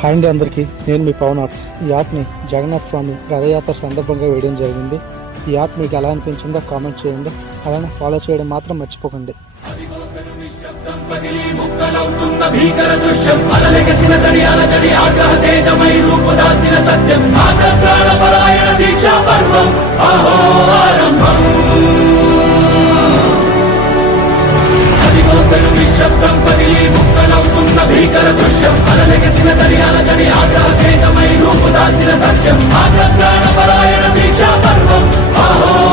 Hi అండి అందరికీ, నేను మీ పవన్ ఆర్ట్స్. ఈ యాప్ని జగన్నాథ్ స్వామి రథయాత్ర సందర్భంగా వేయడం జరిగింది. ఈ యాప్ మీకు ఎలా అనిపించిందో కామెంట్ చేయండి. అలానే ఫాలో చేయడం మాత్రం మర్చిపోకండి. నిశ్శబ్దం పగిలి ముక్కలవుతున్న భీకర దృశ్యం అలలెగసిన దర్యాల జడి ఆగ్రహ తేజమై రూపు దాల్చిన సత్యం ఆగ్రహ ప్రాణ పరాయణ దీక్షా పర్వం అహో